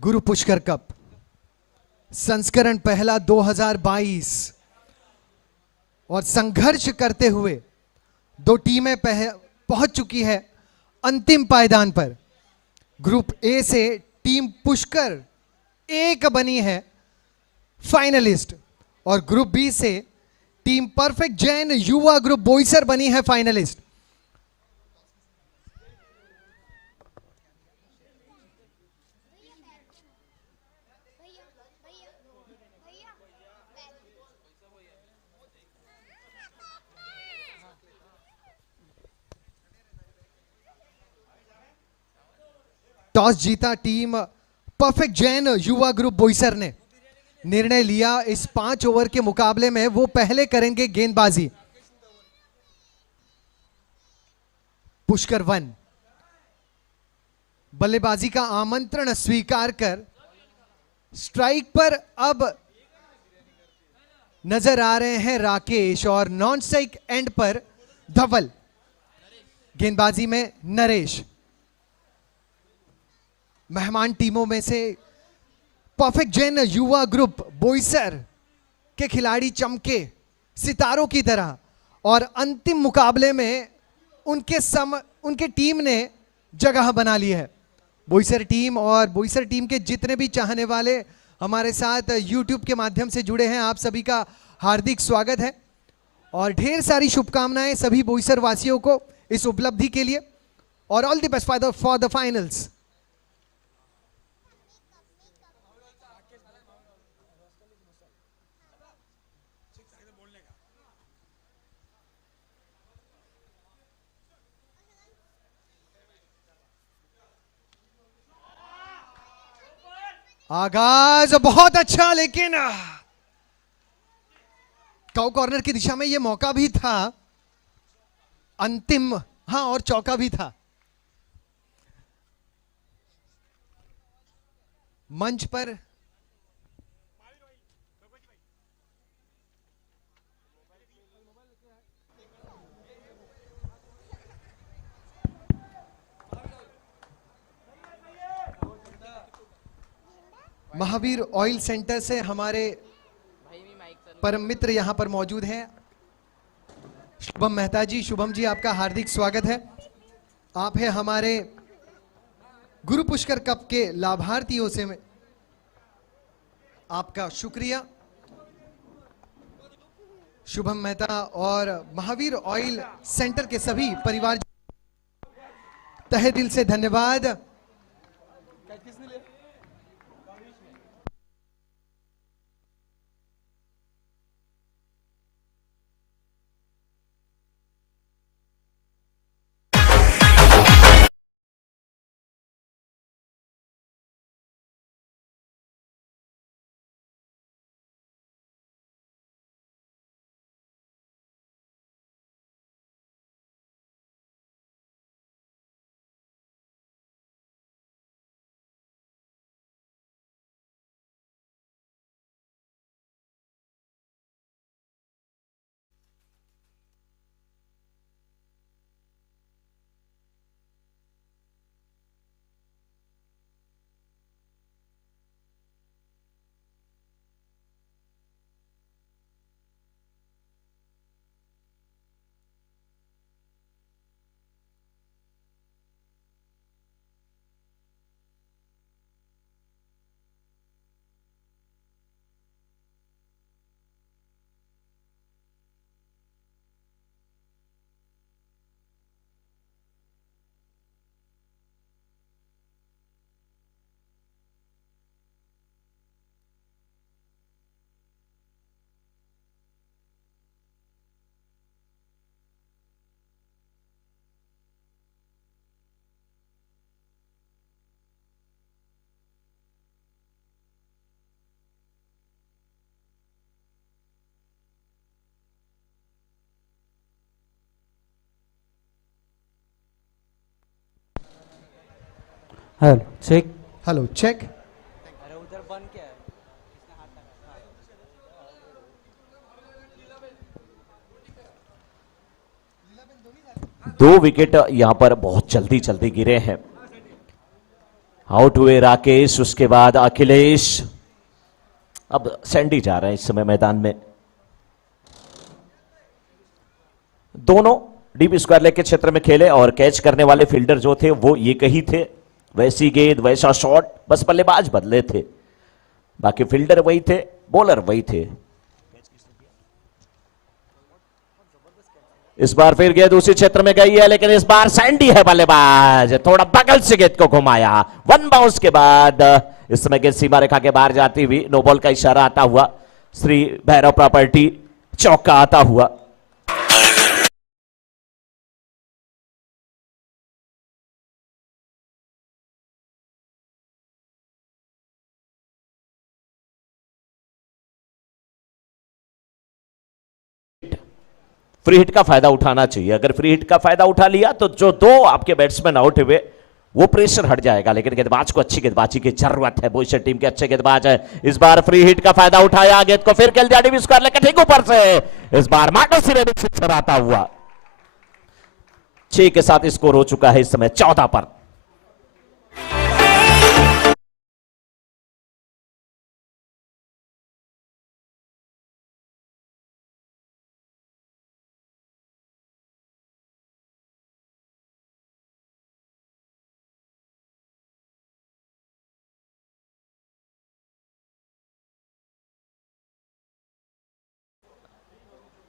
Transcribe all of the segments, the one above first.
गुरु Pushkar cup संस्करण पहला 2022 और संघर्ष करते हुए दो टीमें पहुंच चुकी है अंतिम पायदान पर। ग्रुप ए से टीम पुष्कर एक बनी है फाइनलिस्ट और ग्रुप बी से टीम परफेक्ट जैन युवा ग्रुप बोईसर बनी है फाइनलिस्ट। टॉस जीता टीम परफेक्ट जैन युवा ग्रुप बोईसर ने निर्णय लिया इस 5 ओवर के मुकाबले में वो पहले करेंगे गेंदबाजी। पुष्कर 1 बल्लेबाजी का आमंत्रण स्वीकार कर स्ट्राइक पर अब नजर आ रहे हैं राकेश और नॉन स्ट्राइक एंड पर धवल, गेंदबाजी में नरेश। मेहमान टीमों में से परफेक्ट जैन युवा ग्रुप बोईसर के खिलाड़ी चमके सितारों की तरह और अंतिम मुकाबले में उनके टीम ने जगह बना ली है। बोईसर टीम और बोईसर टीम के जितने भी चाहने वाले हमारे साथ YouTube के माध्यम से जुड़े हैं, आप सभी का हार्दिक स्वागत है और ढेर सारी शुभकामनाएं सभी बोईसर वासियों को इस उपलब्धि के लिए और all the best for the finals. आगाज बहुत अच्छा, लेकिन काउ कॉर्नर की दिशा में यह मौका भी था अंतिम, हां, और चौका भी था। मंच पर महावीर ऑयल सेंटर से हमारे परम मित्र यहां पर मौजूद हैं, शुभम मेहता जी। शुभम जी, आपका हार्दिक स्वागत है। आप हैं हमारे गुरु पुष्कर कप के लाभार्थियों से आपका शुक्रिया। शुभम मेहता और महावीर ऑयल सेंटर के सभी परिवार तहे दिल से धन्यवाद। Hello check, hello check. अरे उधर बंद क्या है? दो विकेट यहां पर बहुत जल्दी जल्दी गिरे हैं। आउट हुए राकेश, उसके बाद अखिलेश। अब सैंडी जा रहे हैं इस समय मैदान में। दोनों डीप स्क्वायर लेग के क्षेत्र में खेले और कैच करने वाले फील्डर जो थे वो ये कही थे। वैसी गेंद वैसा शॉट, बस बल्लेबाज बदले थे, बाकी फील्डर वही थे, बॉलर वही थे। इस बार फिर गेंद उसी क्षेत्र में गई है, लेकिन इस बार सैंडी है बल्लेबाज, थोड़ा बगल से गेंद को घुमाया। वन बाउंस के बाद इस समय गेंद सीमा रेखा के बाहर जाती हुई, नो बॉल का इशारा आता हुआ, श्री भैरव प्रॉपर्टी चौका आता हुआ। फ्री हिट का फायदा उठाना चाहिए। अगर फ्री हिट का फायदा उठा लिया तो जो दो आपके बैट्समैन आउट हुए वो प्रेशर हट जाएगा, लेकिन गेंदबाज को अच्छी गेंदबाजी की जरूरत है। बॉयसर टीम के अच्छे गेंदबाज है। इस बार फ्री हिट का फायदा उठाया, गेंद को फिर खेल दिया डीप स्क्वायर लेकर ठीक ऊपर से। इस बार मार्कस सिरेनिक सिक्सर आता हुआ। 6 के साथ स्कोर हो चुका है इस समय 14 पर।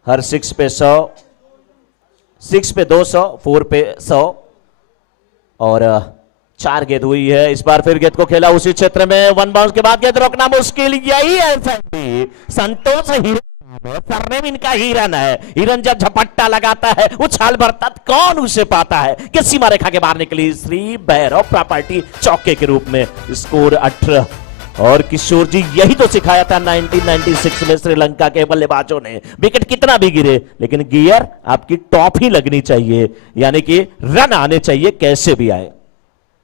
हर 6 पे 100, 6 पे 200, 4 पे 100 और 4 गेंद हुई है। इस बार फिर गेंद को खेला उसी क्षेत्र में। वन बाउंस के बाद गेंद रोकना मुश्किल, यही है सैंडी। संतोष हिरन, सरनेम इनका हिरन है। हिरन जब झपट्टा लगाता है, उछाल भरता, कौन उसे पाता है कि सीमा रेखा के बाहर निकली। श्री भैरव प्रॉपर्टी चौके के रूप में। स्कोर 18। और किशोर जी यही तो सिखाया था 1996 में श्रीलंका के बल्लेबाजों ने। विकेट कितना भी गिरे, लेकिन गियर आपकी टॉप ही लगनी चाहिए, यानी कि रन आने चाहिए कैसे भी आए।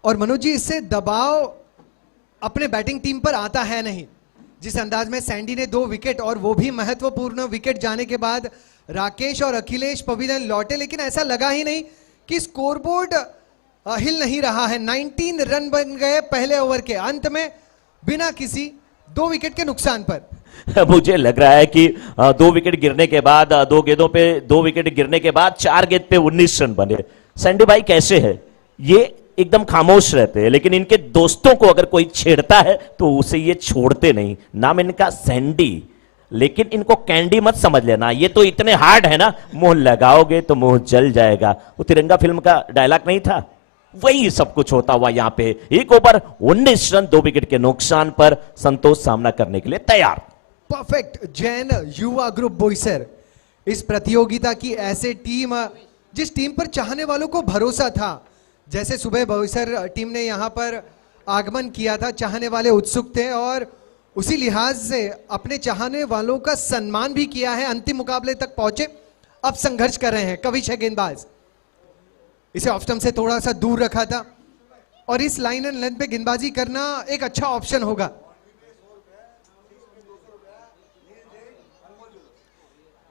और मनोज जी, इससे दबाव अपने बैटिंग टीम पर आता है नहीं। जिस अंदाज में सैंडी ने 2 विकेट, और वो भी महत्वपूर्ण विकेट जाने के बाद राकेश और अखिलेश पवेलियन लौटे, लेकिन ऐसा लगा ही नहीं कि स्कोरबोर्ड हिल नहीं रहा है। 19 रन बन गए पहले ओवर के अंत में, बिना किसी 2 विकेट के नुकसान पर। मुझे लग रहा है कि 2 विकेट गिरने के बाद, 2 गेंदों पे 2 विकेट गिरने के बाद 4 गेंद पे 19 रन बने। सैंडी भाई कैसे है, ये एकदम खामोश रहते हैं, लेकिन इनके दोस्तों को अगर कोई छेड़ता है तो उसे ये छोड़ते नहीं। नाम इनका सैंडी, लेकिन इनको कैंडी मत समझ लेना, ये तो इतने हार्ड है ना, मुंह लगाओगे तो मुंह जल जाएगा। वो तिरंगा फिल्म का डायलॉग नहीं था, वही सब कुछ होता हुआ यहां पे। 1 ओवर 19 रन, 2 विकेट के नुकसान पर संतोष सामना करने के लिए तैयार। परफेक्ट जैन युवा ग्रुप बोईसर इस प्रतियोगिता की ऐसे टीम, जिस टीम पर चाहने वालों को भरोसा था। जैसे सुबह बोईसर टीम ने यहां पर आगमन किया था, चाहने वाले उत्सुक थे और उसी लिहाज से अपने चाहने वालों का सम्मान भी किया है। अंतिम मुकाबले तक पहुंचे, अब संघर्ष कर रहे हैं। कविश है गेंदबाज, इसे ऑफ स्टंप से थोड़ा सा दूर रखा था और इस लाइन एंड लेंथ पे गेंदबाजी करना एक अच्छा ऑप्शन होगा।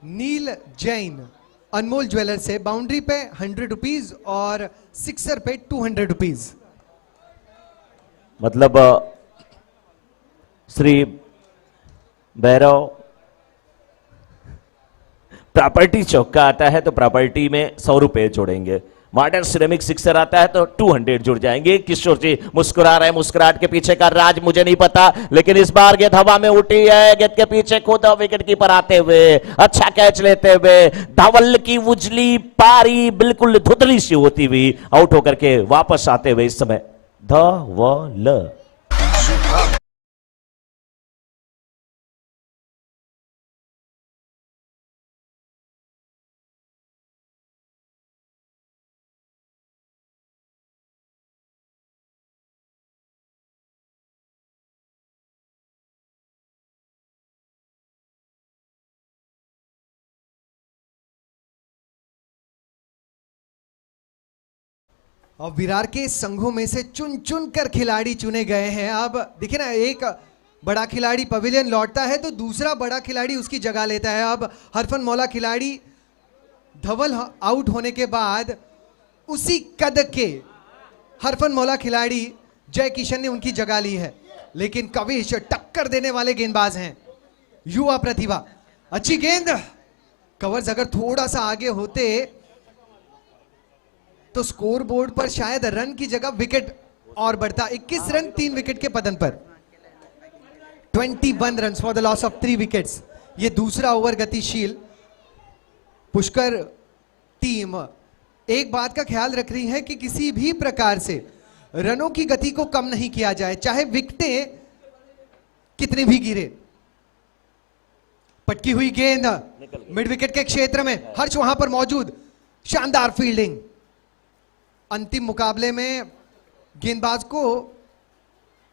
नील जैन अनमोल ज्वेलर से बाउंड्री पे 100 रुपीज और सिक्सर पे 200 रुपीज। मतलब श्री भैरव प्रॉपर्टी चौका आता है तो प्रॉपर्टी में 100 रुपए जोड़ेंगे। मॉडर्न सिरेमिक सिक्सर आता है तो 200 जुड़ जाएंगे। किशोर जी मुस्कुरा रहे हैं, मुस्कुराहट के पीछे का राज मुझे नहीं पता, लेकिन इस बार गेंद हवा में उठी है। गेंद के पीछे खुद विकेट कीपर आते हुए अच्छा कैच लेते हुए, धवल की उजली पारी बिल्कुल धुंधली सी होती हुई आउट होकर के वापस आते हुए इस समय धवल। और विरार के संघों में से चुन चुन कर खिलाड़ी चुने गए हैं। अब देखिए ना, एक बड़ा खिलाड़ी पवेलियन लौटता है तो दूसरा बड़ा खिलाड़ी उसकी जगह लेता है। अब हरफन मौला खिलाड़ी धवल आउट होने के बाद उसी कद के हरफन मौला खिलाड़ी जय किशन ने उनकी जगह ली है, लेकिन कविश टक्कर देने वाले गेंदबाज हैं। युवा प्रतिभा, अच्छी गेंद, कवर्स अगर थोड़ा सा आगे होते तो स्कोर बोर्ड पर शायद रन की जगह विकेट और बढ़ता। 21 रन 3 विकेट के पतन पर, 21 run for the loss of 3 wickets. ये दूसरा ओवर गतिशील। पुष्कर टीम एक बात का ख्याल रख रही है कि किसी भी प्रकार से रनों की गति को कम नहीं किया जाए, चाहे विकेटें कितने भी गिरे। पटकी हुई गेंद मिड विकेट के क्षेत्र में, हर्ष वहां पर मौजूद, शानदार फील्डिंग। अंतिम मुकाबले में गेंदबाज को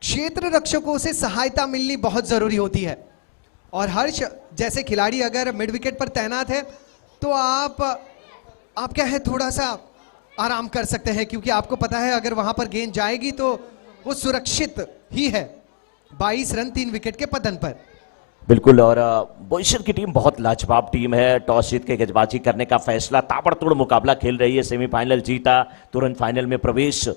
क्षेत्र रक्षकों से सहायता मिलनी बहुत जरूरी होती है, और हर्ष जैसे खिलाड़ी अगर मिड विकेट पर तैनात है तो आप क्या है, थोड़ा सा आराम कर सकते हैं, क्योंकि आपको पता है अगर वहां पर गेंद जाएगी तो वो सुरक्षित ही है। 22 रन 3 विकेट के पतन पर। बिल्कुल, और बोईसर की टीम बहुत लाजवाब टीम है। टॉस जीत के गेंदबाजी करने का फैसला, ताबड़तोड़ मुकाबला खेल रही है, सेमीफाइनल जीता, तुरंत फाइनल में प्रवेश।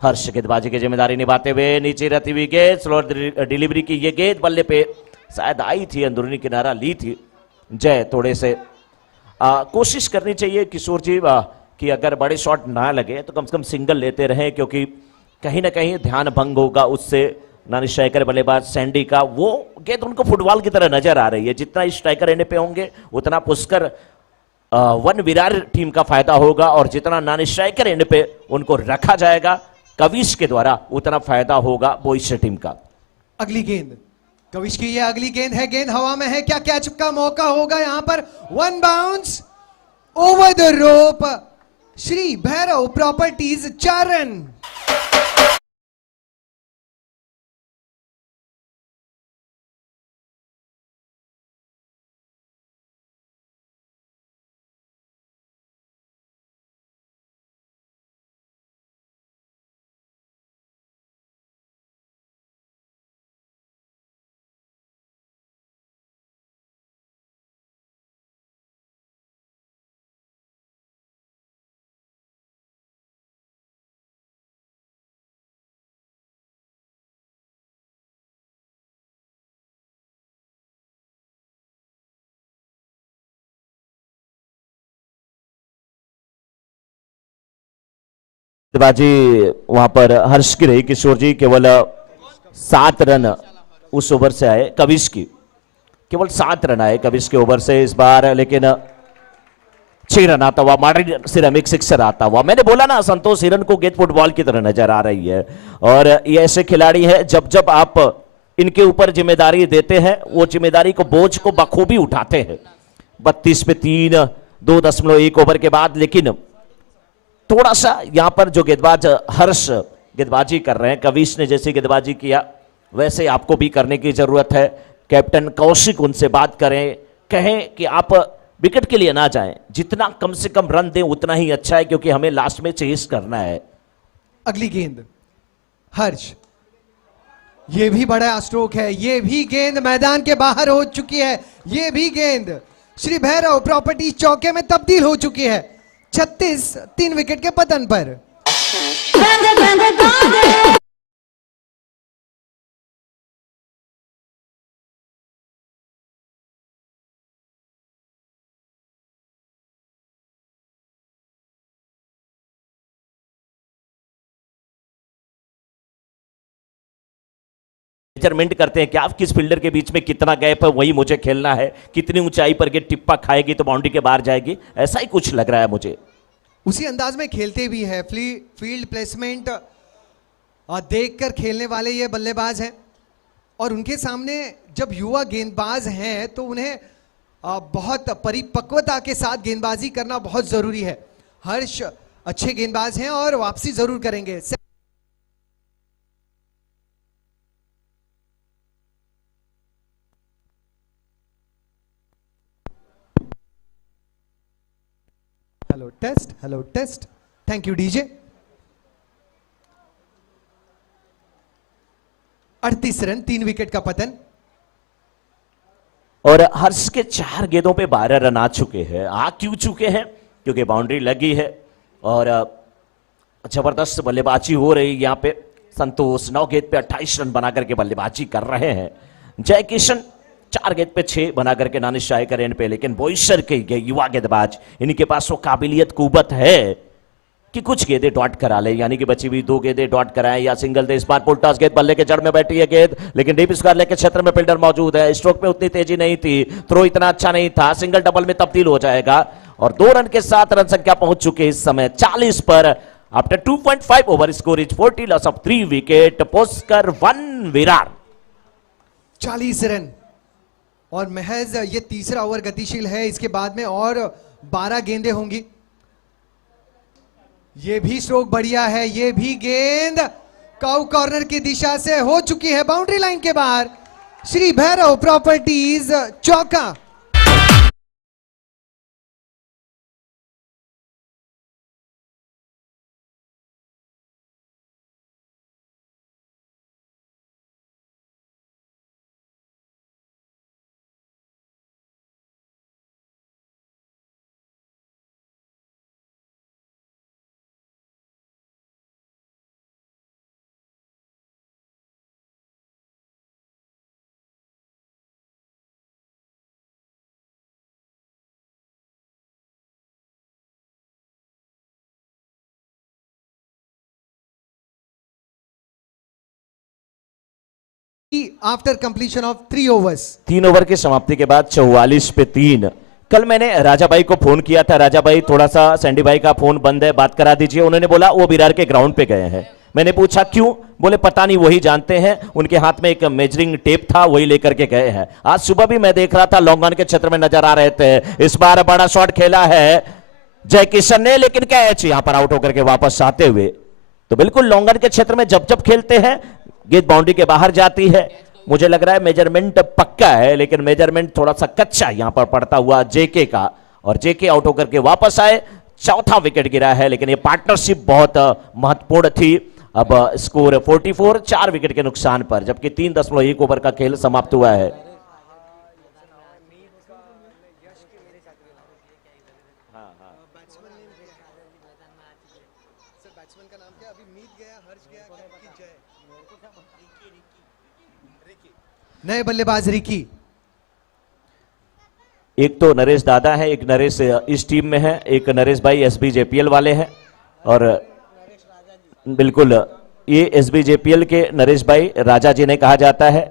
हर्ष गेंदबाजी की जिम्मेदारी निभाते हुए, नीचे रहती हुई गेंद, स्लो डिलीवरी की ये गेंद बल्ले पे शायद आई थी, अंदरूनी किनारा ली थी। जय थोड़े से कोशिश करनी चाहिए किशोर जी कि अगर बड़े शॉट ना लगे तो कम से कम सिंगल लेते रहे, क्योंकि कहीं ना कहीं ध्यान भंग होगा उससे। नानी स्ट्राइकर बल्लेबाज सैंडी का वो गेंद उनको फुटबॉल की तरह नजर आ रही है। जितना स्ट्राइकर एंड पे होंगे उतना पुष्कर वन विरार टीम का फायदा होगा, और जितना नॉन स्ट्राइकर एंड पे उनको रखा जाएगा कविश के द्वारा उतना फायदा होगा बोईसर टीम का। अगली गेंद कविश की, ये अगली गेंद है, गेंद हवा में है, क्या कैच का मौका होगा यहां पर? 1 bounce over the rope. Shri Bhairav properties 4 run. गेंदबाजी वहां पर हर्ष की रही, किशोर जी केवल 7 रन उस ओवर से आए। कविश की केवल 7 रन आए कविश के ओवर से इस बार, लेकिन 6 रन आता हुआ, मार्टिन सिरेमिक 6 आता हुआ। मैंने बोला ना, संतोष हिरन को गेंद फुटबॉल की तरह नजर आ रही है, और ये ऐसे खिलाड़ी है जब जब आप इनके ऊपर जिम्मेदारी देते हैं वो जिम्मेदारी को, बोझ को बखूबी उठाते हैं। 32 पे 3, 2.1 ओवर के बाद। लेकिन थोड़ा सा यहां पर जो गेंदबाज हर्ष गेंदबाजी कर रहे हैं, कविश ने जैसी गेंदबाजी किया वैसे आपको भी करने की जरूरत है। कैप्टन कौशिक उनसे बात करें, कहें कि आप विकेट के लिए ना जाएं, जितना कम से कम रन दें उतना ही अच्छा है, क्योंकि हमें लास्ट में चेस करना है। अगली गेंद हर्ष, ये भी बड़ा स्ट्रोक है, ये भी गेंद मैदान के बाहर हो चुकी है। ये भी गेंद श्री भैरव प्रॉपर्टी चौके में तब्दील हो चुकी है। 36 3 विकेट के पतन पर। मेजरमेंट करते हैं कि आप किस फील्डर के बीच में कितना गैप है, वही मुझे खेलना है। कितनी ऊंचाई पर गेंद टिप्पा खाएगी तो बाउंड्री के बाहर जाएगी, ऐसा ही कुछ लग रहा है मुझे। उसी अंदाज में खेलते भी है। फील्ड प्लेसमेंट देखकर खेलने वाले ये बल्लेबाज हैं, और उनके सामने जब युवा गेंदबाज हैं तो उन्हें बहुत परिपक्वता के साथ गेंदबाजी करना बहुत जरूरी है। हर्ष अच्छे गेंदबाज हैं और वापसी जरूर करेंगे। Hello test, thank you DJ. 38 run 3 wicket का पतन। और हर्ष के 4 गेंदों पे 12 रन आ चुके हैं। आ क्यों चुके हैं? क्योंकि बाउंड्री लगी है और जबरदस्त बल्लेबाजी हो रही है यहाँ पे। संतोष 9 गेंद पे 28 रन बना करके बल्लेबाजी कर रहे हैं। जय किशन 4 गेंद पे 6 बना करके नानिशाही का रेन पे, लेकिन बोईसर के युवा गेंदबाज इनके पास वो काबिलियत कुवत है कि कुछ गेंदें डॉट करा ले, यानी कि बची हुई 2 गेंदें डॉट कराएं या सिंगल दे। इस बार पुलटास गेंद बल्ले के जड़ में बैठी है गेंद, लेकिन डीप स्क्वायर लेके क्षेत्र में फील्डर मौजूद है। स्ट्रोक पे उतनी तेजी नहीं थी, थ्रो इतना अच्छा नहीं था, सिंगल डबल में तब्दील हो जाएगा और 2 रन के साथ रन संख्या पहुंच चुके इस समय 40 पर। After 2.5 over score is 40, loss of 3 wicket, Pushkar 1 Virar. 40 run और महज ये तीसरा ओवर गतिशील है, इसके बाद में और 12 गेंदें होंगी। ये भी स्ट्रोक बढ़िया है, ये भी गेंद काउ कॉर्नर की दिशा से हो चुकी है बाउंड्री लाइन के बाहर। श्री भैरव प्रॉपर्टीज चौका। After completion of 3 overs, 3 over की समाप्ति के बाद 44 पे 3। कल मैंने राजा भाई को फोन किया था, राजा भाई थोड़ा सा सैंडी भाई का फोन बंद है, बात करा दीजिए। उन्होंने बोला वो विरार के ग्राउंड पे गए हैं। मैंने पूछा क्यों, बोले पता नहीं, वही जानते हैं। उनके हाथ में एक मेजरिंग टेप था, वही लेकर के गए हैं। आज सुबह भी मैं देख रहा था लॉन्ग ऑन के क्षेत्र में नजर आ रहे थे। इस बार बड़ा शॉट खेला है जय किशन ने, लेकिन कैच यहां पर आउट होकर के वापस आते हुए। तो बिल्कुल लॉन्ग ऑन के क्षेत्र में जब जब खेलते हैं गेंद बाउंड्री के बाहर जाती है। मुझे लग रहा है मेजरमेंट पक्का है, लेकिन मेजरमेंट थोड़ा सा कच्चा यहां पर पड़ता हुआ जेके का, और जेके आउट होकर के वापस आए। चौथा विकेट गिरा है, लेकिन ये पार्टनरशिप बहुत महत्वपूर्ण थी। अब स्कोर 44, 4 विकेट के नुकसान पर, जबकि 3.1 ओवर का खेल समाप्त हुआ है। नए बल्लेबाज रिकी। एक तो नरेश दादा है, एक नरेश इस टीम में है, एक नरेश भाई SBJPL वाले हैं, और बिल्कुल ये SBJPL के नरेश भाई राजा जी ने कहा जाता है।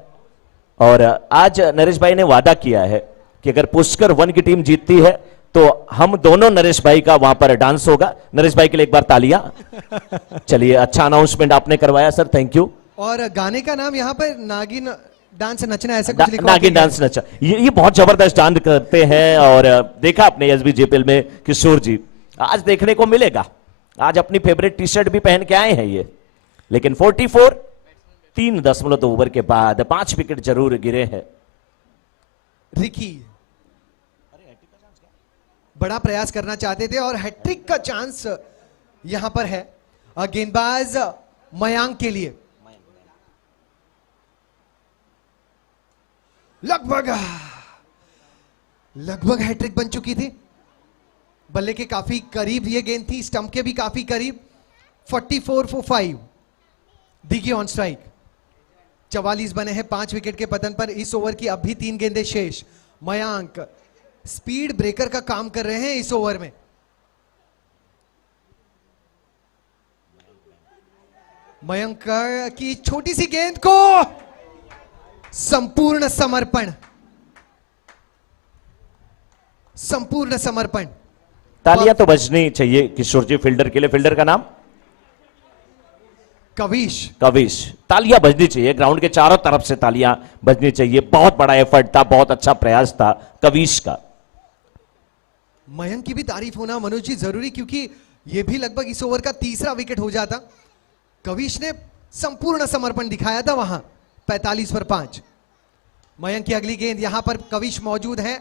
और आज नरेश भाई ने वादा किया है कि अगर पुष्कर 1 की टीम जीतती है तो हम दोनों नरेश भाई का वहां पर डांस होगा। नरेश भाई के लिए एक बार तालियां। चलिए, अच्छा अनाउंसमेंट आपने करवाया सर, थैंक यू। और गाने का नाम यहाँ पर नागिन डांस नचना, ऐसा कुछ लिखा नागिन डांस नचा, ये बहुत जबरदस्त डांस करते हैं। और देखा अपने SBJPL में किशोर जी, आज देखने को मिलेगा। आज अपनी फेवरेट टी शर्ट भी पहन के आए हैं ये। लेकिन 44, 3.2 ओवर के बाद 5 विकेट जरूर गिरे हैं। रिकी बड़ा प्रयास करना चाहते थे और हैट्रिक का चांस यहां पर है गेंदबाज मयांक के लिए। लगभग हैट्रिक बन चुकी थी। बल्ले के काफी करीब ये गेंद थी, स्टंप के भी काफी करीब। 44 for 5 दिगी ऑन स्ट्राइक। 44 बने हैं 5 विकेट के पतन पर। इस ओवर की अब भी 3 गेंदें शेष। मयांक स्पीड ब्रेकर का काम कर रहे हैं इस ओवर में। मयांक की छोटी सी गेंद को संपूर्ण समर्पण, संपूर्ण समर्पण। तालियां तो बजनी चाहिए किशोर जी फील्डर के लिए। फील्डर का नाम कविश। कविश, तालियां बजनी चाहिए, ग्राउंड के चारों तरफ से तालियां बजनी चाहिए। बहुत बड़ा एफर्ट था, बहुत अच्छा प्रयास था कविश का। मयंक की भी तारीफ होना मनोज जी जरूरी, क्योंकि यह भी लगभग इस ओवर का तीसरा विकेट हो जाता। कविश ने संपूर्ण समर्पण दिखाया था वहां। 45 पर 5। मयंक की अगली गेंद, यहां पर कविश मौजूद है।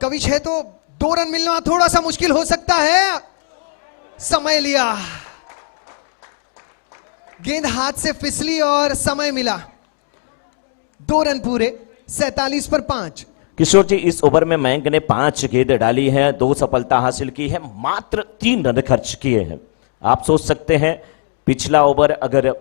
कविश है तो 2 रन मिलना थोड़ा सा मुश्किल हो सकता है। समय लिया, गेंद हाथ से फिसली और समय मिला। 2 रन पूरे। 47 पर 5। किशोर जी, इस ओवर में मयंक ने 5 गेंद डाली है, 2 सफलता हासिल की है, मात्र 3 रन खर्च किए हैं। आप सोच सकते हैं पिछला ओवर अगर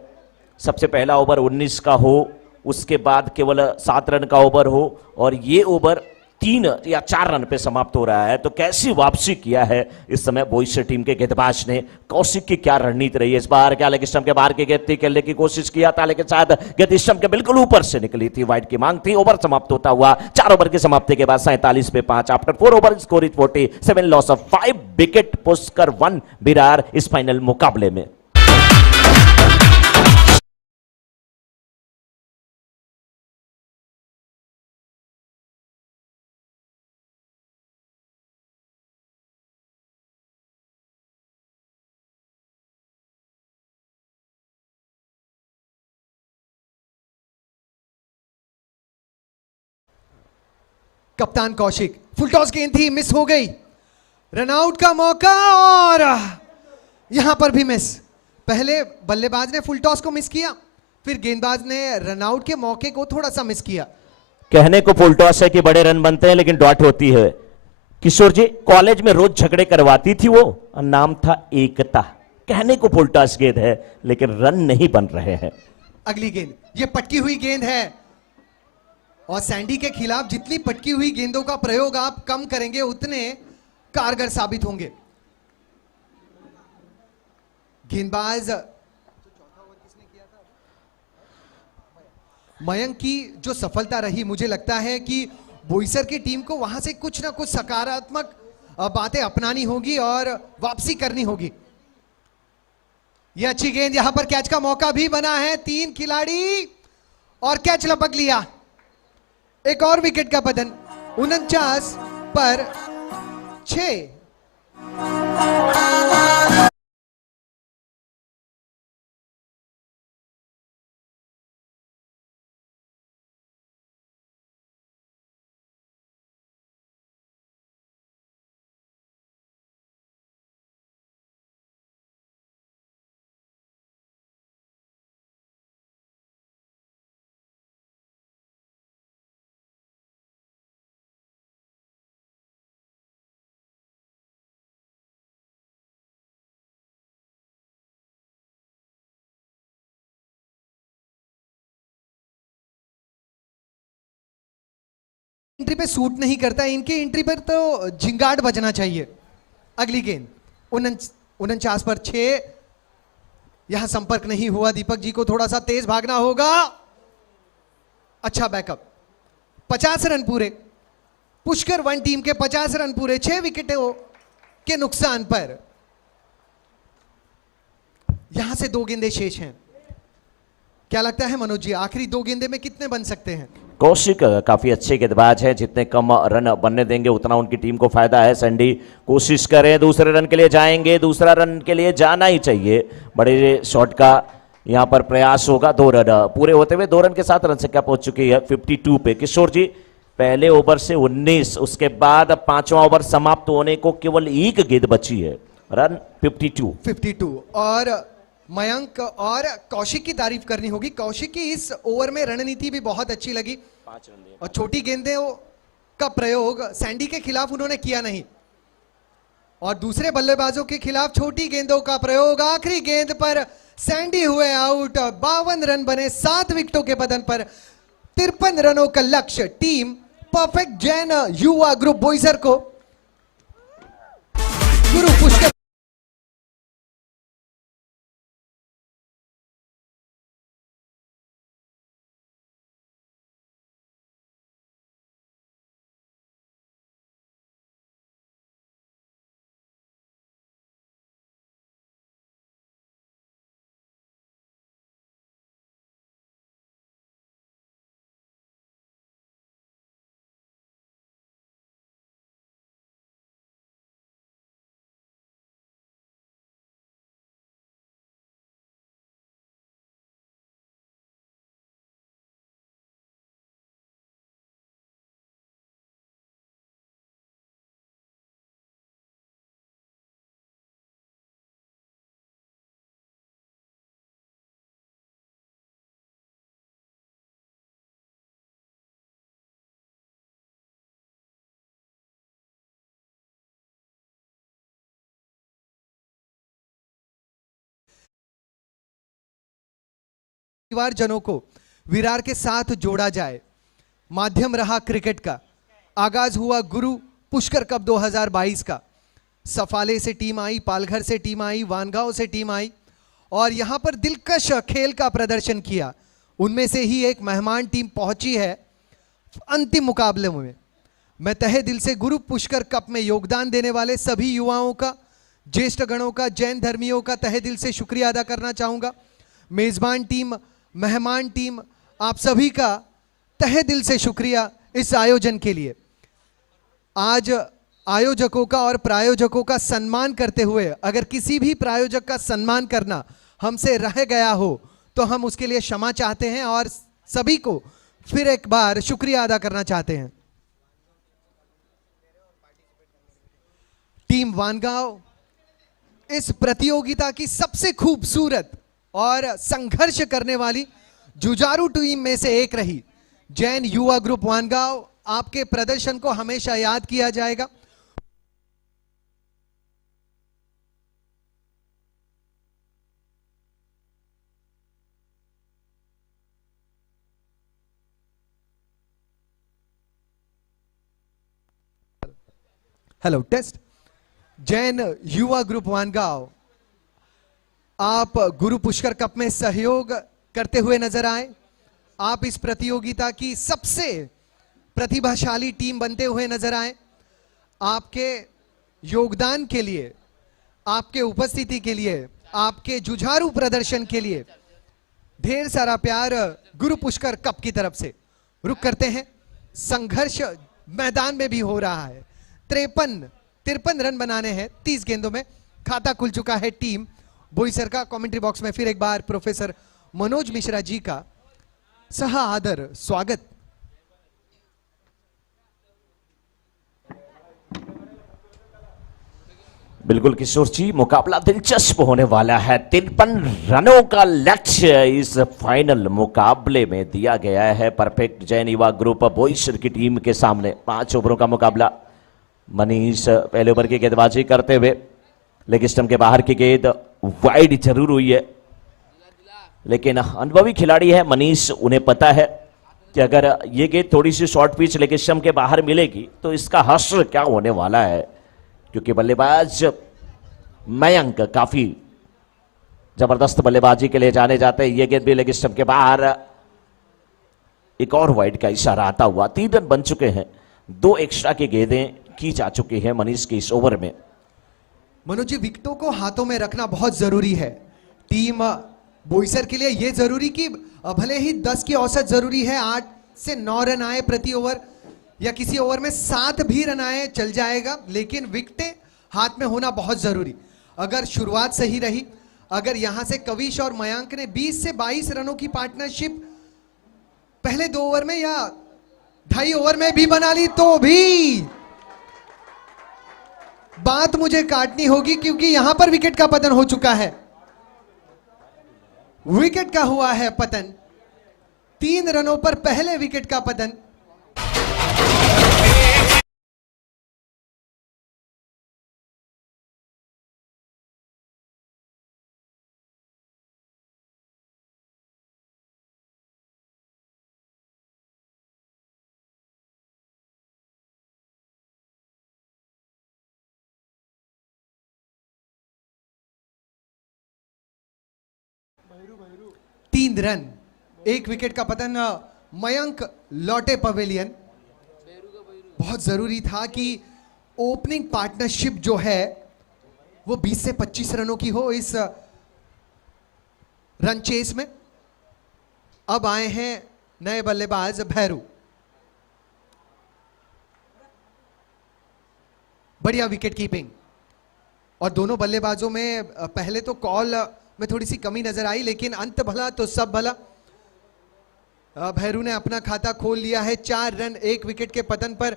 सबसे पहला ओवर 19 का हो, उसके बाद केवल 7 रन का ओवर हो और ये ओवर 3 या 4 रन पे समाप्त हो रहा है। तो कैसी वापसी किया है इस समय बोईसर टीम के गेंदबाज ने। कौशिक की क्या रणनीति रही है इस बार, क्या लेग स्टंप के बाहर की गेंद थी, खेलने की कोशिश किया था लेकिन शायद गेंद स्टंप के बिल्कुल ऊपर से निकली थी, वाइड की मांग थी। ओवर समाप्त होता हुआ 4 ओवर की समाप्ति के बाद 47 पे 5 after 4 over score is 47 loss of 5 wicket Pushkar 1 Virar इस फाइनल मुकाबले में। कप्तान कौशिक, फुल टॉस गेंद थी, मिस हो गई। रनआउट का मौका और यहां पर भी मिस। पहले बल्लेबाज ने फुल टॉस को मिस किया, फिर गेंदबाज ने रनआउट के मौके को थोड़ा सा मिस किया। कहने को फुल टॉस है कि बड़े रन बनते हैं लेकिन डॉट होती है। किशोर जी, कॉलेज में रोज झगड़े करवाती थी वो, नाम था एकता। कहने को फुल टॉस गेंद है लेकिन रन नहीं बन रहे हैं। अगली गेंद, ये पटकी हुई गेंद है और सैंडी के खिलाफ जितनी पटकी हुई गेंदों का प्रयोग आप कम करेंगे उतने कारगर साबित होंगे। गेंदबाज मयंक की जो सफलता रही, मुझे लगता है कि बोईसर की टीम को वहां से कुछ ना कुछ सकारात्मक बातें अपनानी होगी और वापसी करनी होगी। यह अच्छी गेंद, यहां पर कैच का मौका भी बना है, 3 खिलाड़ी और कैच लपक लिया। एक और विकेट का पतन, 49 पर 6। एंट्री पे सूट नहीं करता, इनकी एंट्री पर तो झिंगाट बजना चाहिए। अगली गेंद 49 पर 6। यहां संपर्क नहीं हुआ, दीपक जी को थोड़ा सा तेज भागना होगा। अच्छा बैकअप, 50 रन पूरे। पुष्कर 1 टीम के 50 रन पूरे, 6 विकेटों के नुकसान पर। यहां से 2 गेंदें शेष हैं। क्या लगता है मनोज जी, आखिरी 2 गेंदे में कितने बन सकते हैं? कौशिक काफी अच्छे गेंदबाज है, जितने कम रन बनने देंगे उतना उनकी टीम को फायदा है। सैंडी कोशिश करें, दूसरे रन के लिए जाएंगे, दूसरा रन के लिए जाना ही चाहिए। बड़े शॉट का यहां पर प्रयास होगा। 2 रन पूरे होते हुए 2 रन के साथ रन संख्या पहुंच चुकी है 52 पे। किशोर जी, पहले ओवर से 19, उसके बाद 5वां ओवर समाप्त होने को केवल 1 गेंद बची है। रन 52 और मयंक और कौशिक की तारीफ करनी होगी। कौशिक की इस ओवर में रणनीति भी बहुत अच्छी लगी और छोटी गेंदों का प्रयोग सैंडी के खिलाफ उन्होंने किया नहीं और दूसरे बल्लेबाजों के खिलाफ छोटी गेंदों का प्रयोग। आखिरी गेंद पर सैंडी हुए आउट। 52 रन बने, 7 विकेटों के पतन पर 53 रनों का लक्ष्य टीम परफेक्ट जैन युवा ग्रुप बोईसर को गुरु पुष्कर परिवारजनों को विरार के साथ जोड़ा जाए। माध्यम रहा क्रिकेट का। आगाज हुआ गुरु पुष्कर कप 2022 का। सफाले से टीम आई, पालघर से टीम आई, वानगांव से टीम आई और यहां पर दिलकश खेल का प्रदर्शन किया। उनमें से ही एक मेहमान टीम पहुंची है अंतिम मुकाबले में। मैं तहे दिल से गुरु पुष्कर कप में योगदान देने वाले सभी युवाओं का, ज्येष्ठ गणों का, जैन धर्मियों का तहे दिल से शुक्रिया अदा करना चाहूंगा। मेजबान टीम, मेहमान टीम, आप सभी का तहे दिल से शुक्रिया इस आयोजन के लिए। आज आयोजकों का और प्रायोजकों का सम्मान करते हुए अगर किसी भी प्रायोजक का सम्मान करना हमसे रह गया हो तो हम उसके लिए क्षमा चाहते हैं और सभी को फिर एक बार शुक्रिया अदा करना चाहते हैं। टीम वानगांव इस प्रतियोगिता की सबसे खूबसूरत और संघर्ष करने वाली जुझारू टीम में से एक रही। जैन युवा ग्रुप वानगांव, आपके प्रदर्शन को हमेशा याद किया जाएगा। Hello test. जैन युवा ग्रुप वानगांव, आप गुरु पुष्कर कप में सहयोग करते हुए नजर आए। आप इस प्रतियोगिता की सबसे प्रतिभाशाली टीम बनते हुए नजर आए। आपके योगदान के लिए, आपके उपस्थिति के लिए, आपके जुझारू प्रदर्शन के लिए ढेर सारा प्यार गुरु पुष्कर कप की तरफ से। रुक करते हैं। संघर्ष मैदान में भी हो रहा है। 53 रन बनाने हैं 30 गेंदों में। खाता खुल चुका है टीम बोईसर का। कमेंट्री बॉक्स में फिर एक बार प्रोफेसर मनोज मिश्रा जी का सहा आदर स्वागत। बिल्कुल किशोर जी, मुकाबला दिलचस्प होने वाला है। 53 रनों का लक्ष्य इस फाइनल मुकाबले में दिया गया है परफेक्ट जैन युवा ग्रुप बोईसर की टीम के सामने। 5 ओवरों का मुकाबला। मनीष पहले ओवर की गेंदबाजी करते हुए, लेग स्टंप के बाहर की गेंद वाइड जरूर हुई है, लेकिन अनुभवी खिलाड़ी है मनीष, उन्हें पता है कि अगर ये गेंद थोड़ी सी शॉर्ट पिच लेग स्टंप के बाहर मिलेगी तो इसका हश्र क्या होने वाला है, क्योंकि बल्लेबाज मयंक काफी जबरदस्त बल्लेबाजी के लिए जाने जाते हैं। ये गेंद भी लेग स्टंप के बाहर, एक और वाइड का इशारा आता हुआ। 3 रन बन चुके हैं। 2 एक्स्ट्रा की गेंदें की जा चुकी है मनीष के इस ओवर में। मनोज जी, विकेटों को हाथों में रखना बहुत जरूरी है। टीम बोईसर के लिए यह जरूरी कि भले ही 10 की औसत जरूरी है, 8 से 9 रन आए प्रति ओवर या किसी ओवर में 7 भी रन आए चल जाएगा, लेकिन विकेटें हाथ में होना बहुत जरूरी। अगर शुरुआत सही रही, अगर यहां से कविश और मयंक ने 20 से 22 रनों की पार्टनरशिप पहले 2 ओवर में या 2.5 ओवर में भी बना ली तो भी बात मुझे काटनी होगी, क्योंकि यहां पर विकेट का पतन हो चुका है। विकेट का हुआ है पतन। 3 रनों पर पहले विकेट का पतन। तीन रन, 1 विकेट का पतन। मयंक लौटे पवेलियन। बहुत जरूरी था कि ओपनिंग पार्टनरशिप जो है वो 20 से 25 रनों की हो इस रन चेस में। अब आए हैं नए बल्लेबाज भैरू। बढ़िया विकेट कीपिंग, और दोनों बल्लेबाजों में पहले तो कॉल में थोड़ी सी कमी नजर आई, लेकिन अंत भला तो सब भला। भैरू ने अपना खाता खोल लिया है। 4 रन 1 विकेट के पतन पर।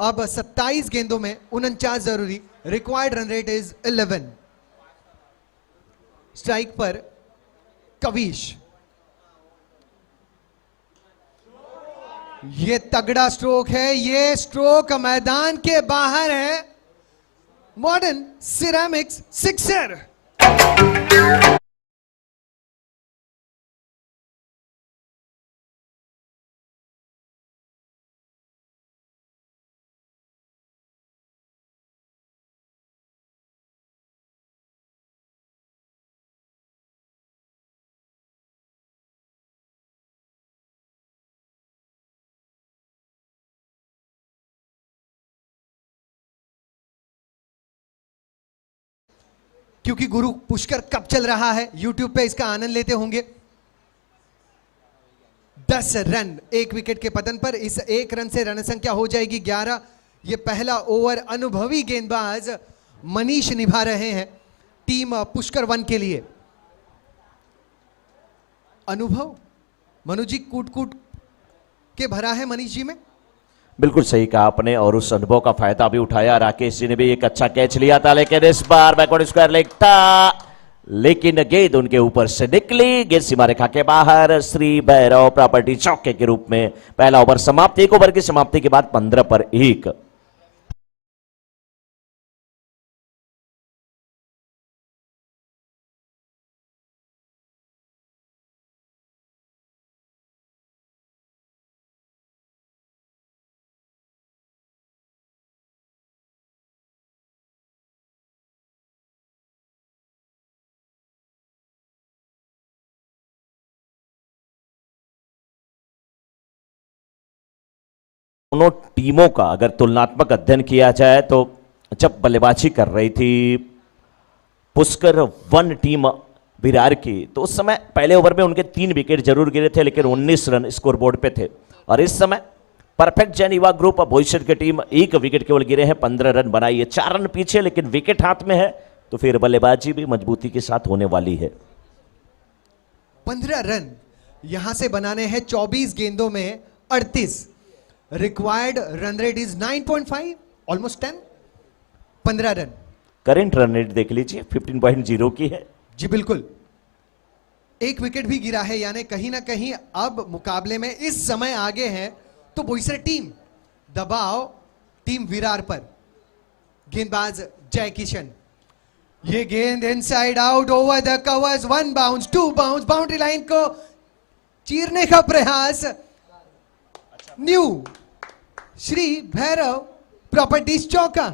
अब 27 गेंदों में 49 जरूरी। Required run rate is 11। Strike पर कविश। ये तगड़ा स्ट्रोक है, ये स्ट्रोक मैदान के बाहर है। Modern ceramics sixer. क्योंकि गुरु पुष्कर कप चल रहा है, YouTube पे इसका आनंद लेते होंगे। 10 रन 1 विकेट के पतन पर, इस 1 रन से रन संख्या हो जाएगी 11। ये पहला ओवर अनुभवी गेंदबाज मनीष निभा रहे हैं टीम पुष्कर 1 के लिए। अनुभव मनु जी कूट कूट के भरा है मनीष जी में। बिल्कुल सही कहा आपने, और उस अनुभव का फायदा भी उठाया। राकेश जी ने भी एक अच्छा कैच लिया था, लेकिन इस बार बैकवर्ड स्क्वायर लेग था, लेकिन गेंद उनके ऊपर से निकली, गेंद सीमा रेखा के बाहर। श्री भैरव प्रॉपर्टी चौके के रूप में पहला ओवर समाप्त। 1 ओवर की समाप्ति के बाद 15 पर 1। दोनों टीमों का अगर तुलनात्मक अध्ययन किया जाए तो जब बल्लेबाजी कर रही थी पुष्कर 1 टीम विरार की, तो उस समय पहले ओवर में उनके 3 विकेट जरूर गिरे थे, लेकिन 19 रन स्कोरबोर्ड पे थे। और इस समय परफेक्ट जैन युवा ग्रुप बोईसर की टीम 1 विकेट केवल गिरे हैं, 15 रन बनाई है, 4 रन पीछे, लेकिन विकेट हाथ में है, तो फिर बल्लेबाजी भी मजबूती के साथ होने वाली है। 15 रन यहां से बनाने हैं 24 गेंदों में 38। Required run rate is 9.5, almost 10। 15 run. Current run rate देख लीजिए 15.0 की है। जी बिल्कुल, 1 विकेट भी गिरा है, यानी कहीं ना कहीं अब मुकाबले में इस समय आगे है तो बोईसर टीम। दबाव टीम विरार पर। गेंदबाज जय किशन, ये गेंद inside out over the covers, 1 bounce 2 bounce, boundary line को चीरने का प्रयास। न्यू श्री भैरव प्रॉपर्टीज चौका।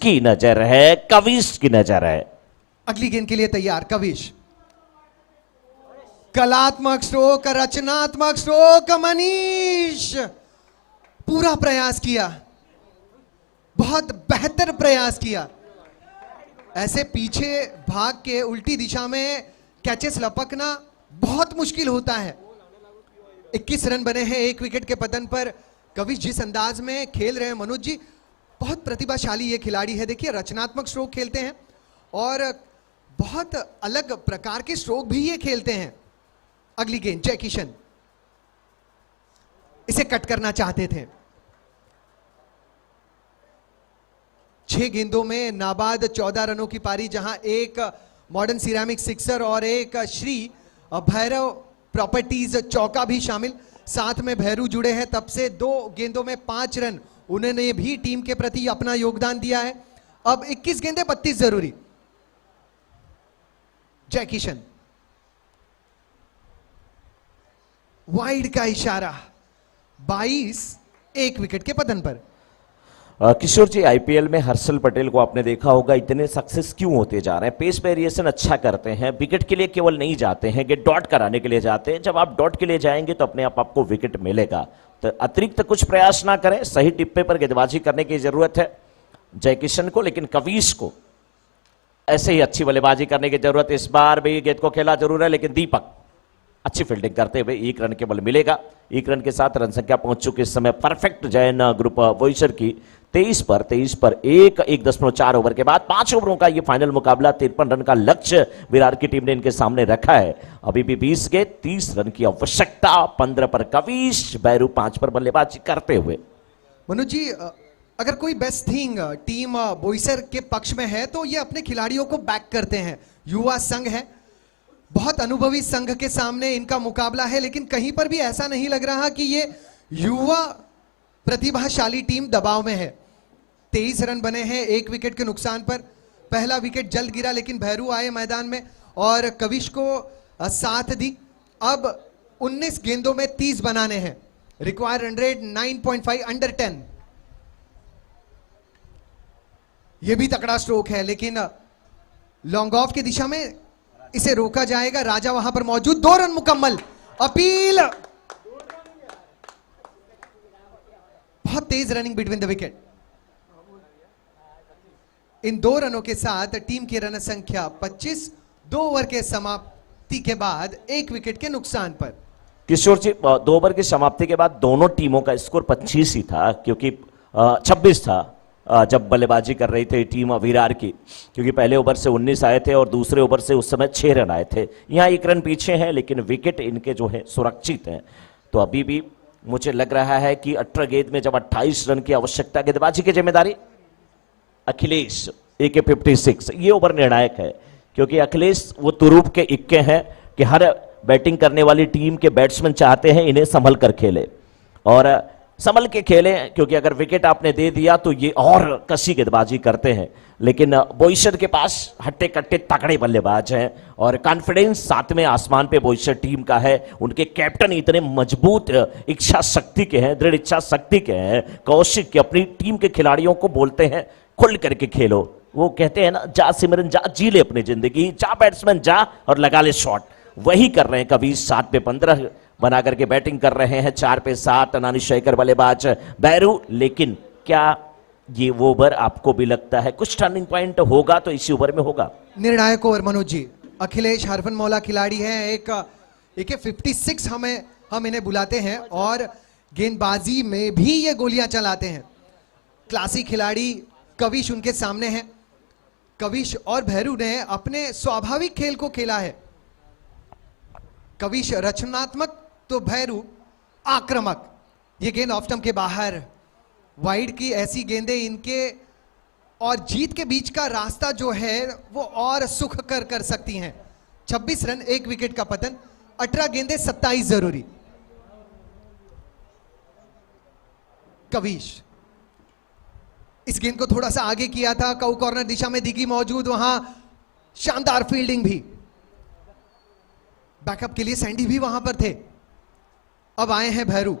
की नजर है, कविश की नजर है। अगली गेंद के लिए तैयार कविश। कलात्मक स्ट्रोक, रचनात्मक स्ट्रोक, मनीष पूरा प्रयास किया, बहुत बेहतर प्रयास किया। ऐसे पीछे भाग के उल्टी दिशा में कैचेस लपकना बहुत मुश्किल होता है। 21 रन बने हैं 1 विकेट के पतन पर। कविश जिस अंदाज में खेल रहे हैं मनोज जी, बहुत प्रतिभाशाली ये खिलाड़ी है। देखिए रचनात्मक स्ट्रोक खेलते हैं और बहुत अलग प्रकार के स्ट्रोक भी ये खेलते हैं। अगली गेंद जय किशन, इसे कट करना चाहते थे। 6 गेंदों में नाबाद 14 रनों की पारी, जहां एक मॉडर्न सिरेमिक सिक्सर और एक श्री भैरव प्रॉपर्टीज चौका भी शामिल। साथ में भैरू जुड़े हैं, तब से 2 गेंदों में 5 रन उन्होंने भी टीम के प्रति अपना योगदान दिया है। अब 21 गेंदें 32 जरूरी। जय किशन, वाइड का इशारा, 22 1 विकेट के पतन पर। किशोर जी, आईपीएल में हर्षल पटेल को आपने देखा होगा, इतने सक्सेस क्यों होते जा रहे हैं? पेस वेरिएशन अच्छा करते हैं, विकेट के लिए केवल नहीं जाते हैं कि डॉट कराने के लिए जाते हैं। जब आप डॉट के लिए जाएंगे तो अपने आप आपको विकेट मिलेगा। तो अतिरिक्त कुछ प्रयास ना करें, सही टिप्पे पर गेंदबाजी करने की जरूरत है जय किशन को, लेकिन कविश को ऐसे ही अच्छी बल्लेबाजी करने की जरूरत है। इस बार भी गेंद को खेला जरूर है, लेकिन दीपक अच्छी फील्डिंग करते हुए 1 रन केवल मिलेगा। 1 रन के साथ रन संख्या पहुंच चुकी इस समय परफेक्ट जैन ग्रुप बोईसर की 23 पर 1 1.4 ओवर के बाद 5 ओवरों का ये फाइनल मुकाबला। 53 रन का लक्ष्य विरार की टीम ने इनके सामने रखा है। अभी भी 20 गेंद 30 रन की आवश्यकता। 15 पर कविश, बैरू 5 पर बल्लेबाजी करते हुए। मनोज जी, अगर कोई बेस्ट थिंग टीम बोईसर के पक्ष में है तो ये अपने खिलाड़ियों को बैक करते हैं। युवा संघ है, बहुत अनुभवी संघ के सामने इनका मुकाबला है, लेकिन कहीं पर भी ऐसा नहीं लग रहा कि ये युवा प्रतिभाशाली टीम दबाव में है। 23 रन बने हैं 1 विकेट के नुकसान पर। पहला विकेट जल्द गिरा, लेकिन भैरू आए मैदान में और कविश को साथ दी। अब 19 गेंदों में 30 बनाने हैं। Require run rate 9.5, under 10। यह भी तकड़ा स्ट्रोक है, लेकिन लॉन्ग ऑफ की दिशा में इसे रोका जाएगा। राजा वहां पर मौजूद, 2 रन मुकम्मल। अपील, बहुत तेज रनिंग बिटवीन द विकेट। इन 2 रनों के साथ टीम की रन संख्या 25, 2 ओवर के समाप्ति के बाद 1 विकेट के नुकसान पर। किशोर जी, 2 ओवर की समाप्ति के बाद दोनों टीमों का स्कोर 25 ही था, क्योंकि 26 था जब बल्लेबाजी कर रही थी टीम विरार की, क्योंकि पहले ओवर से 19 आए थे और दूसरे ओवर से उस समय 6 रन आए थे। यहाँ 1 रन पीछे हैं, लेकिन विकेट इनके जो है सुरक्षित हैं। तो अभी भी मुझे लग रहा है कि 18 गेंद में जब 28 रन की आवश्यकता, गेंदबाजी की जिम्मेदारी अखिलेश AK 56। ये ओवर निर्णायक है, क्योंकि अखिलेश वो तुरूप के इक्के हैं कि हर बैटिंग करने वाली टीम के बैट्समैन चाहते हैं इन्हें संभल कर खेले और संभल के खेले, क्योंकि अगर विकेट आपने दे दिया तो ये और कसी गेंदबाजी करते हैं। लेकिन बोईसर के पास हट्टे कट्टे तगड़े बल्लेबाज हैं और कॉन्फिडेंस 7वें आसमान पे बोईसर टीम का है। उनके कैप्टन इतने मजबूत इच्छा शक्ति के हैं, दृढ़ इच्छा शक्ति के हैं, कौशिक के अपनी टीम के खिलाड़ियों को बोलते हैं खुल करके खेलो। वो कहते हैं ना, जा सिमरन जा, जी ले अपनी जिंदगी, जा बैट्समैन जा और लगा ले शॉट। वही कर रहे हैं कभी। 7 पे 15 बना करके बैटिंग कर रहे हैं, 4 पे 7 अनानी शेखर बल्लेबाज बैरू। लेकिन क्या ये वो ओवर आपको भी लगता है कुछ टर्निंग पॉइंट होगा तो इसी ओवर में होगा? निर्णायक ओवर मनोज जी। अखिलेश हरफन मौला खिलाड़ी हैं, एक 56 हम इन्हें बुलाते हैं और गेंदबाजी में भी ये गोलियां चलाते हैं। क्लासिक खिलाड़ी कविश उनके सामने हैं। कविश और भैरू ने अपने स्वाभाविक खेल को खेला है। कविश रचनात्मक तो भैरू आक्रामक। ये गेंद ऑफ स्टंप के बाहर, वाइड की ऐसी गेंदें इनके और जीत के बीच का रास्ता जो है वो और सुख कर सकती हैं। 26 रन, 1 विकेट का पतन, 18 गेंदें, 27 जरूरी। कविश इस गेंद को थोड़ा सा आगे किया था, काउ कॉर्नर दिशा में दिगी मौजूद, वहां शानदार फील्डिंग भी। बैकअप के लिए सैंडी भी वहां पर थे। अब आए हैं भैरू।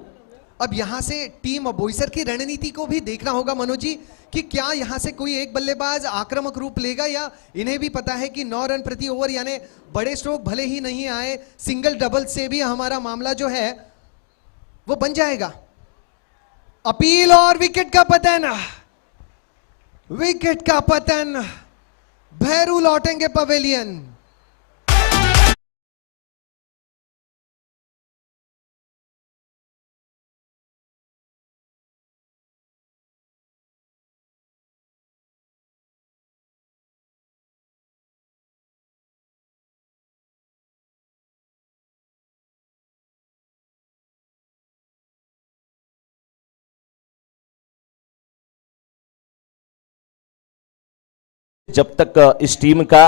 अब यहां से टीम बोईसर की रणनीति को भी देखना होगा मनोज जी, कि क्या यहां से कोई एक बल्लेबाज आक्रामक रूप लेगा, या इन्हें भी पता है कि 9 रन प्रति ओवर यानी बड़े स्ट्रोक भले ही नहीं आए, सिंगल डबल से भी हमारा मामला जो है वो बन जाएगा। अपील और विकेट का पतन, विकेट का पतन। भैरू लौटेंगे पवेलियन। जब तक इस टीम का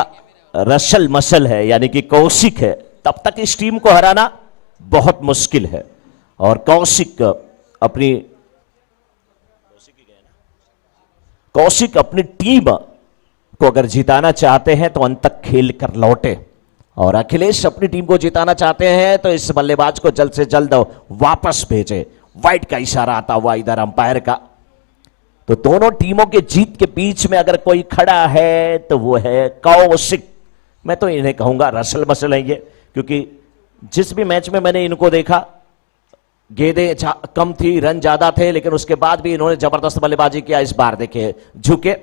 रसल मसल है, यानी कि कौशिक है, तब तक इस टीम को हराना बहुत मुश्किल है। और कौशिक अपनी टीम को अगर जिताना चाहते हैं तो अंत तक खेल कर लौटे, और अखिलेश अपनी टीम को जिताना चाहते हैं तो इस बल्लेबाज को जल्द से जल्द वापस भेजे। वाइड का इशारा आता हुआ इधर अंपायर का। तो दोनों टीमों के जीत के बीच में अगर कोई खड़ा है तो वो है कौशिक। मैं तो इन्हें कहूंगा रसल मसल है ये, क्योंकि जिस भी मैच में मैंने इनको देखा गेंदें कम थी, रन ज्यादा थे, लेकिन उसके बाद भी इन्होंने जबरदस्त बल्लेबाजी किया। इस बार देखिए झुके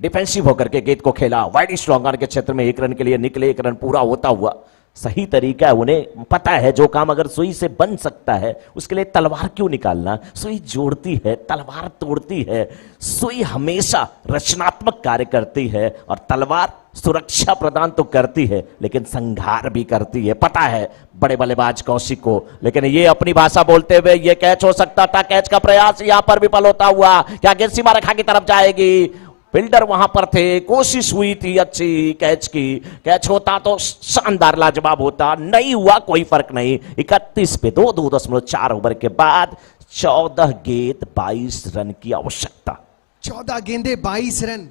डिफेंसिव होकर के गेंद को खेला, वाइड स्ट्रॉन्ग आर्म के क्षेत्र में 1 रन के लिए निकले। 1 रन पूरा होता हुआ सही तरीका है, उन्हें पता है जो काम अगर सुई से बन सकता है उसके लिए तलवार क्यों निकालना। सुई जोड़ती है, तलवार तोड़ती है। सुई हमेशा रचनात्मक कार्य करती है और तलवार सुरक्षा प्रदान तो करती है लेकिन संहार भी करती है। पता है बड़े बल्लेबाज कौशिक को, लेकिन ये अपनी भाषा बोलते हुए ये कैच हो सकता था, कैच का प्रयास यहां पर विफल होता हुआ। क्या गेंद सीमा रेखा की तरफ जाएगी? फील्डर वहां पर थे, कोशिश हुई थी अच्छी कैच की। कैच होता तो शानदार लाजवाब होता, नहीं हुआ कोई फर्क नहीं। 31 पे 2.4 ओवर के बाद 14 गेंद 22 रन की आवश्यकता। 14 गेंदे 22 रन।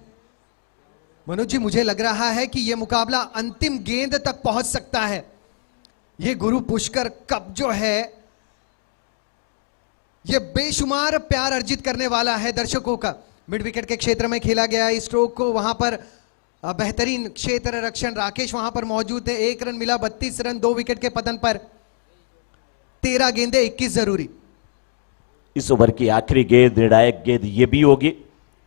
मनोज जी मुझे लग रहा है कि यह मुकाबला अंतिम गेंद तक पहुंच सकता है। यह गुरु पुष्कर कप जो है यह बेशुमार प्यार अर्जित करने वाला है दर्शकों का। मिड विकेट के क्षेत्र में खेला गया इस स्ट्रोक को वहां पर बेहतरीन क्षेत्र रक्षण, राकेश वहां पर मौजूद है। 1 रन मिला, 32 रन 2 विकेट के पतन पर। 13 गेंदे 21 जरूरी। इस ओवर की आखिरी गेंद निर्णायक गेंद ये भी होगी,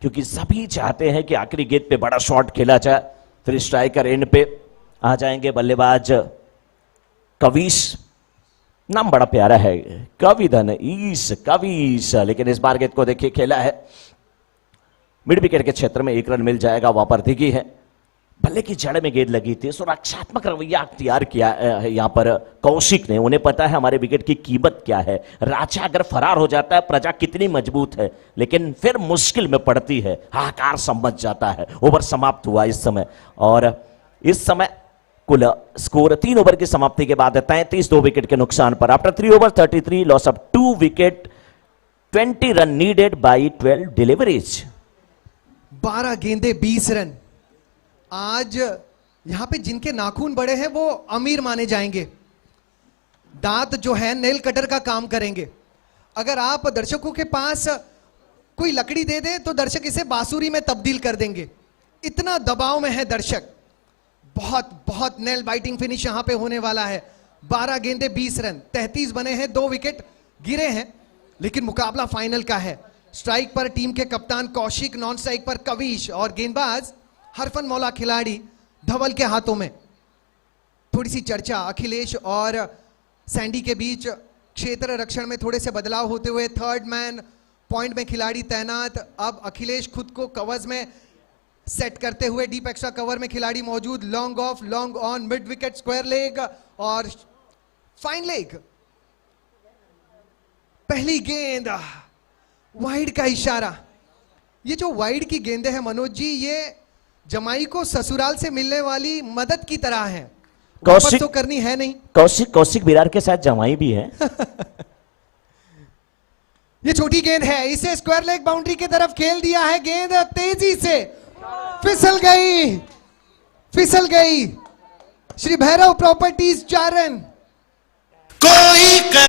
क्योंकि सभी चाहते हैं कि आखिरी गेंद पे बड़ा शॉट खेला जाए। फिर स्ट्राइकर एंड पे आ जाएंगे बल्लेबाज कविश, नाम बड़ा प्यारा है, कविधन ईश कविश। लेकिन इस बार गेंद को देखिए खेला है मिड विकेट के क्षेत्र में, 1 रन मिल जाएगा। वहां पर दिखी है बल्ले की जड़ में गेंद लगी थी, सुरक्षात्मक रवैया अख्तियार किया यहां पर कौशिक ने। उन्हें पता है हमारे विकेट की कीमत क्या है, राजा अगर फरार हो जाता है प्रजा कितनी मजबूत है, लेकिन फिर मुश्किल में पड़ती है, हाहाकार समझ जाता है। ओवर समाप्त हुआ इस समय, और इस समय कुल स्कोर 3 ओवर की समाप्ति के बाद 33 2 विकेट के नुकसान पर। After 3 over 33 loss of 2 wicket, 20 run needed by 12 deliveries. 12 गेंदे 20 रन। आज यहां पे जिनके नाखून बड़े हैं वो अमीर माने जाएंगे, दांत जो है नेल कटर का काम करेंगे। अगर आप दर्शकों के पास कोई लकड़ी दे दें तो दर्शक इसे बांसुरी में तब्दील कर देंगे, इतना दबाव में है दर्शक। बहुत बहुत नेल बाइटिंग फिनिश यहां पे होने वाला है। 12 गेंदे 20 रन, 33 बने हैं, 2 विकेट गिरे हैं, लेकिन मुकाबला फाइनल का है। स्ट्राइक पर टीम के कप्तान कौशिक, नॉन स्ट्राइक पर कविश और गेंदबाज हरफन मौला खिलाड़ी धवल के हाथों में। थोड़ी सी चर्चा अखिलेश और सैंडी के बीच, क्षेत्र रक्षण में थोड़े से बदलाव होते हुए। 3rd मैन पॉइंट में खिलाड़ी तैनात, अब अखिलेश खुद को कवर्स में सेट करते हुए, डीप एक्स्ट्रा कवर में खिलाड़ी मौजूद। Long off, long on, mid wicket, square leg और फाइन लेग। पहली गेंद वाइड का इशारा। ये जो वाइड की गेंदें हैं मनोज जी, ये जमाई को ससुराल से मिलने वाली मदद की तरह है, वापस तो करनी है नहीं। कौशिक विरार के साथ जमाई भी है। ये छोटी गेंद है, इसे स्क्वायर लेग बाउंड्री की तरफ खेल दिया है। गेंद तेजी से फिसल गई, फिसल गई। Shri Bhairav properties 4 run. कोई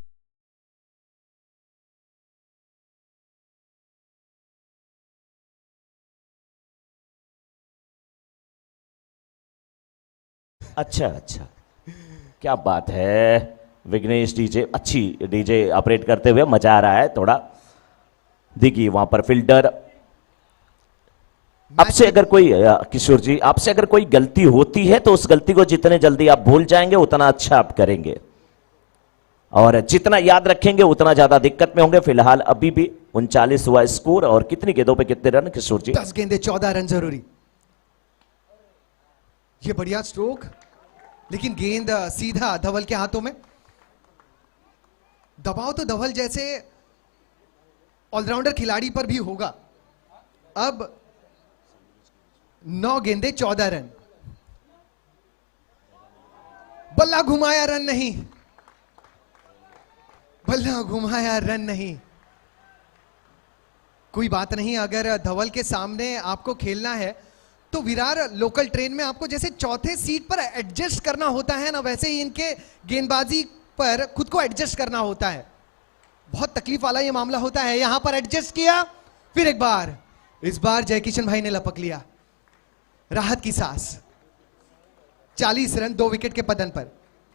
अच्छा अच्छा, क्या बात है। विघ्नेश डीजे, अच्छी डीजे ऑपरेट करते हुए मजा आ रहा है थोड़ा। देखिए वहां पर फील्डर, आपसे अगर कोई किशोर जी, आपसे अगर कोई गलती होती है तो उस गलती को जितने जल्दी आप भूल जाएंगे उतना अच्छा आप करेंगे, और जितना याद रखेंगे उतना ज्यादा दिक्कत में होंगे। फिलहाल अभी भी 39 हुआ स्कोर, और कितनी गेंदों पे कितने रन किशोर जी? 10 गेंदे 14 रन जरूरी। ये बढ़िया स्ट्रोक, लेकिन गेंद सीधा धवल के हाथों में। दबाव तो धवल जैसे ऑलराउंडर खिलाड़ी पर भी होगा। अब 9 गेंदे 14 रन। बल्ला घुमाया, रन नहीं। बल्ला घुमाया, रन नहीं। कोई बात नहीं, अगर धवल के सामने आपको खेलना है तो विरार लोकल ट्रेन में आपको जैसे चौथे सीट पर एडजस्ट करना होता है ना, वैसे ही इनके गेंदबाजी पर खुद को एडजस्ट करना होता है। बहुत तकलीफ वाला ये मामला होता है। यहां पर एडजस्ट किया, फिर एक बार, इस बार जय किशन भाई ने लपक लिया, राहत की सांस। 40 रन 2 विकेट के पतन पर।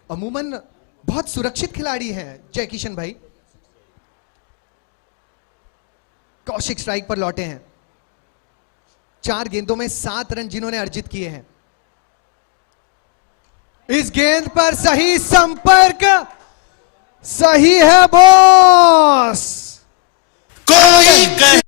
अमूमन बहुत सुरक्षित खिलाड़ी हैं जय किशन भाई। कौशिक स्ट्राइक पर लौटे हैं। 4 गेंदों में 7 रन जिन्होंने अर्जित किए हैं। इस गेंद पर सही संपर्क, सही है बॉस। कोई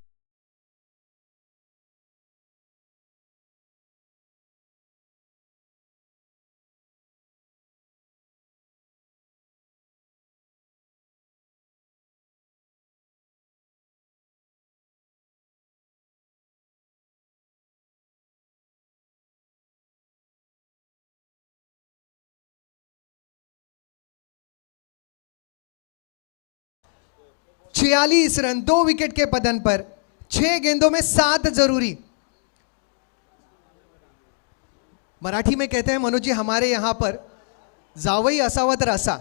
छियालीस रन 2 विकेट के पतन पर। 6 गेंदों में 7 जरूरी। मराठी में कहते हैं मनोज जी हमारे यहां पर, जावई असावा तर असा,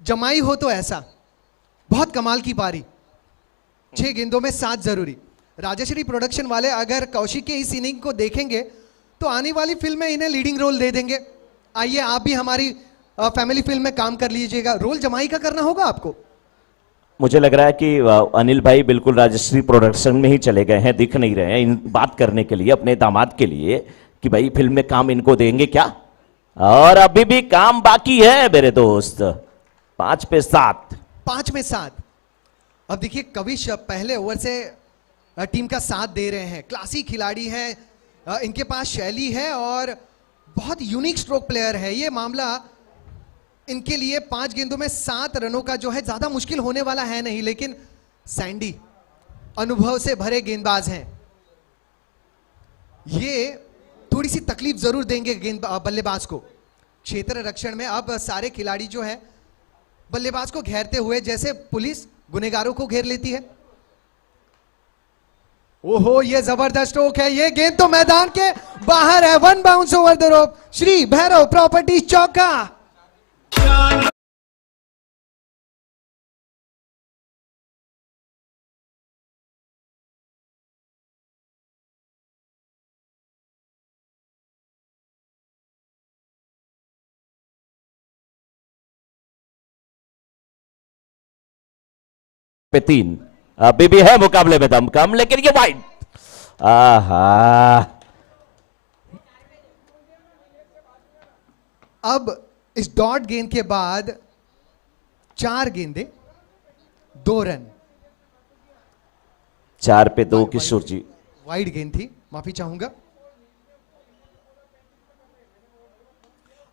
जमाई हो तो ऐसा। बहुत कमाल की पारी। 6 गेंदों में 7 जरूरी। राजश्री प्रोडक्शन वाले अगर कौशिक के इस इनिंग को देखेंगे तो आने वाली फिल्म में इन्हें लीडिंग रोल दे देंगे। आइए आप भी हमारी फैमिली फिल्म में काम कर लीजिएगा। रोल जमाई का करना होगा आपको। मुझे लग रहा है कि अनिल भाई बिल्कुल राजश्री प्रोडक्शन में ही चले गए हैं, दिख नहीं रहे हैं इन बात करने के लिए अपने दामाद के लिए कि भाई फिल्म में काम इनको देंगे क्या। और अभी भी काम बाकी है मेरे दोस्त। 5 पे 7। 5 में 7। अब देखिए कविश पहले ओवर से टीम का साथ दे रहे हैं। क्लासी खिलाड़ी हैं, इनके पास शैली है और बहुत यूनिक स्ट्रोक प्लेयर है। ये मामला इनके लिए 5 गेंदों में 7 रनों का जो है ज्यादा मुश्किल होने वाला है नहीं, लेकिन सैंडी अनुभव से भरे गेंदबाज हैं। ये थोड़ी सी तकलीफ जरूर देंगे बल्लेबाज को। क्षेत्र रक्षण में अब सारे खिलाड़ी जो है बल्लेबाज को घेरते हुए जैसे पुलिस गुनेगारों को घेर लेती है। ओहो, ये जबरदस्त स्ट्रोक है। ये गेंद तो मैदान के बाहर है। 1 bounce over the rope. Shri Bhairav properties चौका। पे 3। अभी भी है मुकाबले में दम कम, लेकिन ये वाइड। आहा, अब इस डॉट गेंद के बाद 4 गेंदे 2 रन। 4 पे 2 किशोर जी। वाइड गेंद थी, माफी चाहूंगा।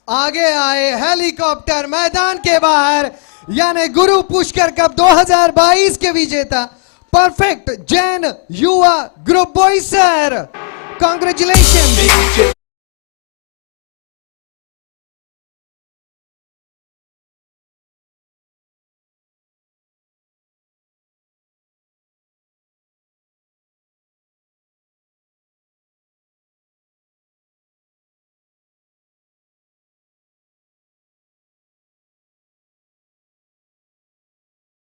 आगे आए हेलीकॉप्टर मैदान के बाहर, यानी गुरु पुष्कर कप 2022 के विजेता परफेक्ट जैन युवा ग्रुप बोईसर। कांग्रेचुलेशन।